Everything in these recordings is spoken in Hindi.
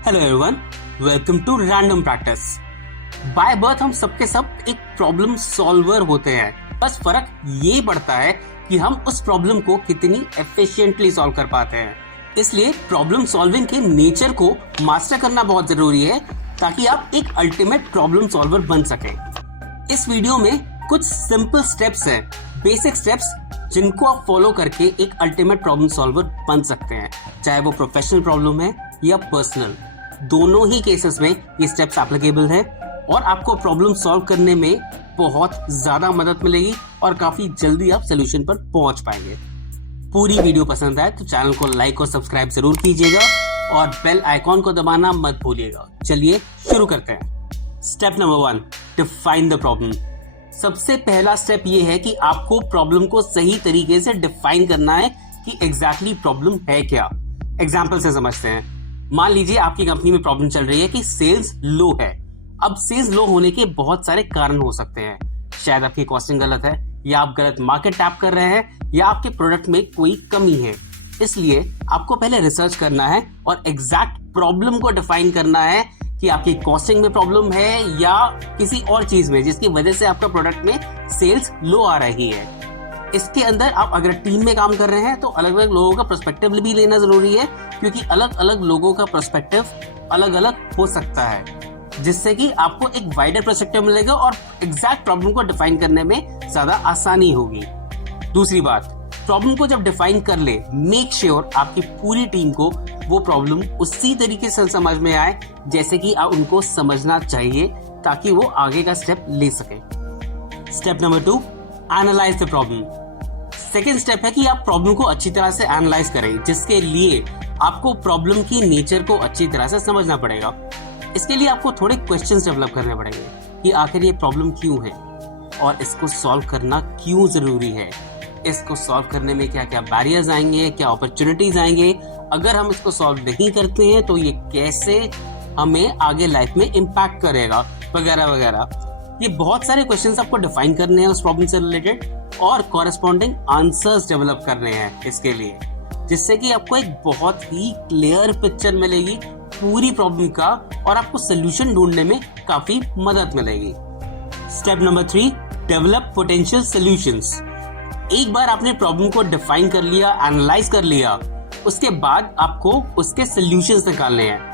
Hello everyone, welcome to random practice. By birth हम सबके सब एक प्रॉब्लम सॉल्वर होते हैं। बस फर्क ये पड़ता है कि हम उस प्रॉब्लम को कितनी एफिशिएंटली सॉल्व कर पाते हैं। इसलिए प्रॉब्लम सॉल्विंग के नेचर को मास्टर करना बहुत जरूरी है ताकि आप एक अल्टीमेट प्रॉब्लम सॉल्वर बन सके। इस वीडियो में कुछ सिंपल स्टेप्स हैं, बेसिक स्टेप्स जिनको आप फॉलो करके एक अल्टीमेट प्रॉब्लम सॉल्वर बन सकते हैं, चाहे वो प्रोफेशनल प्रॉब्लम है या पर्सनल। दोनों ही केसेस में ये स्टेप्स एप्लीकेबल है और आपको प्रॉब्लम सॉल्व करने में बहुत ज्यादा मदद मिलेगी और काफी जल्दी आप सोल्यूशन पर पहुंच पाएंगे। पूरी वीडियो पसंद आए तो चैनल को लाइक और सब्सक्राइब जरूर कीजिएगा और बेल आइकॉन को दबाना मत भूलिएगा। चलिए शुरू करते हैं। Step number 1, define the problem. सबसे पहला स्टेप ये है कि आपको प्रॉब्लम को सही तरीके से डिफाइन करना है कि एग्जैक्टली प्रॉब्लम है क्या। एग्जाम्पल से समझते हैं। मान लीजिए आपकी कंपनी में प्रॉब्लम चल रही है कि सेल्स लो है। अब सेल्स लो होने के बहुत सारे कारण हो सकते हैं। शायद आपकी कॉस्टिंग गलत है, या आप गलत मार्केट टैप कर रहे हैं, या आपके प्रोडक्ट में कोई कमी है। इसलिए आपको पहले रिसर्च करना है और एग्जैक्ट प्रॉब्लम को डिफाइन करना है कि आपकी कॉस्टिंग में प्रॉब्लम है या किसी और चीज में जिसकी वजह से आपका प्रोडक्ट में सेल्स लो आ रही है। इसके अंदर आप अगर टीम में काम कर रहे हैं तो अलग अलग लोगों का पर्सपेक्टिव भी लेना जरूरी है, क्योंकि अलग अलग लोगों का पर्सपेक्टिव अलग अलग हो सकता है, जिससे कि आपको एक वाइडर पर्सपेक्टिव मिलेगा और एग्जैक्ट प्रॉब्लम को डिफाइन करने में ज्यादा आसानी होगी। दूसरी बात, प्रॉब्लम को जब डिफाइन कर ले, मेक श्योर आपकी पूरी टीम को वो प्रॉब्लम उसी तरीके से समझ में आए जैसे कि आप उनको समझना चाहिए, ताकि वो आगे का स्टेप ले सके। Step number 2, analyse the problem. Second step है कि आप प्रॉब्लम को अच्छी तरह से एनालाइज करें, जिसके लिए आपको प्रॉब्लम की नेचर को अच्छी तरह से समझना पड़ेगा। इसके लिए आपको थोड़े क्वेश्चंस डेवलप करने पड़ेंगे कि आखिर ये प्रॉब्लम क्यों है और इसको सॉल्व करना क्यों जरूरी है। इसको सॉल्व करने में क्या क्या बैरियर्स आएंगे, क्या अपॉर्चुनिटीज आएंगे, अगर हम इसको सॉल्व नहीं करते हैं तो ये कैसे हमें आगे लाइफ में इम्पैक्ट करेगा, वगैरह वगैरह। ये बहुत सारे क्वेश्चंस आपको डिफाइन करने हैं उस प्रॉब्लम से रिलेटेड और कॉरेस्पॉन्डिंग आंसर्स डेवलप करने हैं इसके लिए, जिससे कि आपको एक बहुत ही क्लियर पिक्चर मिलेगी पूरी प्रॉब्लम का और आपको सोल्यूशन ढूंढने में काफी मदद मिलेगी। Step number 3, develop potential solutions. एक बार आपने प्रॉब्लम को डिफाइन कर लिया, एनालाइज कर लिया, उसके बाद आपको उसके सॉल्यूशंस निकालने हैं।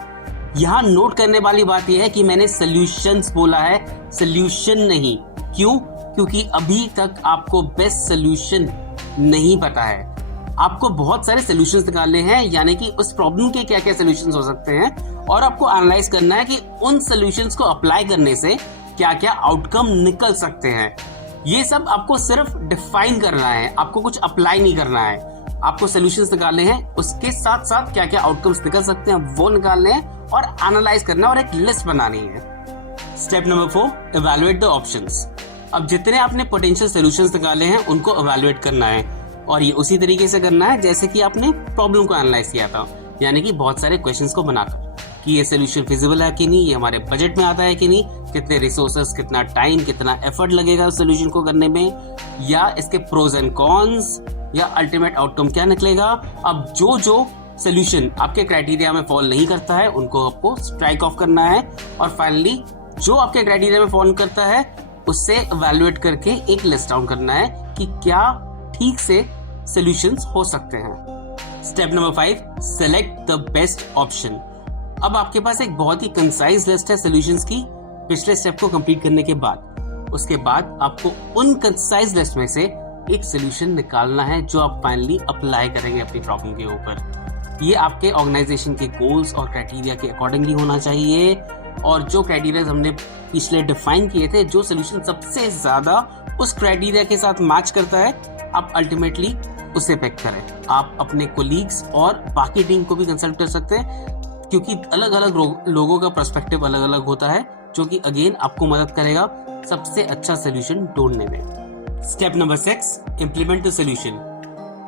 यहाँ नोट करने वाली बात यह है कि मैंने सॉल्यूशंस बोला है, सॉल्यूशन नहीं। क्यों? क्योंकि अभी तक आपको बेस्ट सॉल्यूशन नहीं पता है। आपको बहुत सारे सॉल्यूशंस निकालने हैं, यानी कि उस प्रॉब्लम के क्या क्या सॉल्यूशंस हो सकते हैं, और आपको एनालाइज करना है कि उन सॉल्यूशंस को अप्लाई करने से क्या क्या आउटकम निकल सकते हैं। ये सब आपको सिर्फ डिफाइन करना है, आपको कुछ अप्लाई नहीं करना है। आपको सॉल्यूशंस निकालने हैं, उसके साथ साथ क्या क्या आउटकम्स निकल सकते हैं वो निकालने हैं और एनालाइज करना और एक लिस्ट बनानी है। Step number 4, evaluate the options. अब जितने आपने पोटेंशियल सॉल्यूशंस निकाले हैं उनको इवैल्यूएट करना है, और ये उसी तरीके से करना है जैसे कि आपने प्रॉब्लम को एनालाइज किया था, यानी कि बहुत सारे क्वेश्चंस को बनाकर कि ये सॉल्यूशन फिजिबल है कि नहीं, ये हमारे बजट में आता है कि नहीं, कितने रिसोर्सेस, कितना टाइम, कितना एफर्ट लगेगा उस सॉल्यूशन को करने में, या इसके प्रोज एंड कॉन्स, या अल्टीमेट आउटकम क्या निकलेगा। अब जो जो सॉल्यूशन आपके क्राइटेरिया में फॉल नहीं करता है उनको आपको स्ट्राइक ऑफ करना है, और फाइनली जो आपके क्राइटेरिया में फॉल करता है उससे इवैल्यूएट करके एक लिस्ट डाउन करना है कि क्या ठीक से सॉल्यूशंस हो सकते हैं। Step number 5, select the best option. अब आपके पास एक बहुत ही कंसाइज लिस्ट है सॉल्यूशंस की पिछले स्टेप को कंप्लीट करने के बाद। उसके बाद आपको उन कंसाइज लिस्ट में से एक सॉल्यूशन निकालना है जो आप फाइनली अप्लाई करेंगे अपनी प्रॉब्लम के ऊपर। ये आपके ऑर्गेनाइजेशन के गोल्स और क्राइटेरिया के अकॉर्डिंगली होना चाहिए, और जो क्राइटेरिया हमने पिछले डिफाइन किए थे, जो सॉल्यूशन सबसे ज्यादा उस क्राइटेरिया के साथ मैच करता है, आप अल्टीमेटली उसे पिक करें। आप अपने कोलीग्स और बाकी टीम को भी कंसल्ट कर सकते हैं, क्योंकि अलग अलग लोगों का पर्सपेक्टिव अलग अलग होता है, जो कि अगेन आपको मदद करेगा सबसे अच्छा सॉल्यूशन ढूंढने में। Step number 6, implement the solution.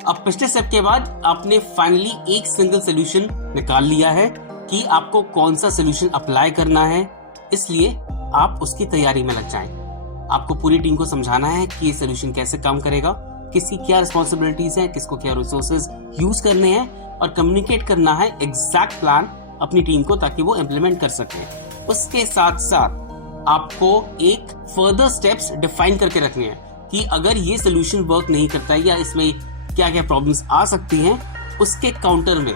अब पिछले स्टेप के बाद आपने फाइनली एक सिंगल सॉल्यूशन निकाल लिया है कि आपको कौन सा सॉल्यूशन अप्लाई करना है, इसलिए आप उसकी तैयारी में लग जाएं। आपको पूरी टीम को समझाना है कि ये सॉल्यूशन कैसे काम करेगा, किसकी क्या रिस्पॉन्सिबिलिटीज हैं, किसको क्या रिसोर्सेज यूज करने हैं, और कम्युनिकेट करना है एग्जैक्ट प्लान अपनी टीम को ताकि वो इम्प्लीमेंट कर सके। उसके साथ साथ आपको एक फर्दर स्टेप्स डिफाइन करके रखने हैं कि अगर ये सोल्यूशन वर्क नहीं करता है या इसमें क्या क्या प्रॉब्लम्स आ सकती हैं, उसके काउंटर में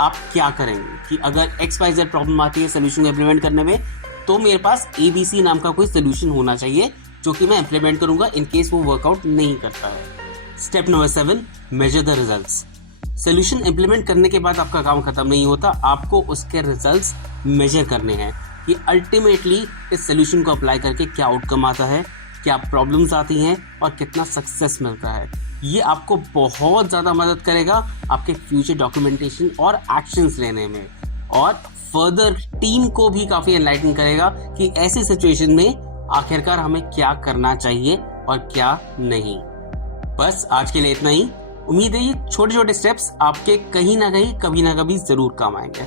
आप क्या करेंगे कि अगर XYZ प्रॉब्लम आती है सोल्यूशन इम्प्लीमेंट करने में, तो मेरे पास ABC नाम का कोई सोल्यूशन होना चाहिए जो कि मैं इम्प्लीमेंट करूंगा इन केस वो वर्कआउट नहीं करता है। Step number 7, measure the results. Solution implement करने के बाद आपका काम खत्म नहीं होता, आपको उसके रिजल्ट्स मेजर करने हैं कि अल्टीमेटली इस सोल्यूशन को अप्लाई करके क्या आउटकम आता है, क्या प्रॉब्लम्स आती हैं और कितना सक्सेस मिलता है। ये आपको बहुत ज़्यादा मदद करेगा आपके फ्यूचर डॉक्यूमेंटेशन और एक्शंस लेने में, और फर्दर टीम को भी काफ़ी एनलाइटन करेगा कि ऐसी सिचुएशन में आखिरकार हमें क्या करना चाहिए और क्या नहीं। बस आज के लिए इतना ही। उम्मीद है ये छोटे छोटे स्टेप्स आपके कहीं ना कहीं कभी ना कभी ज़रूर काम आएंगे।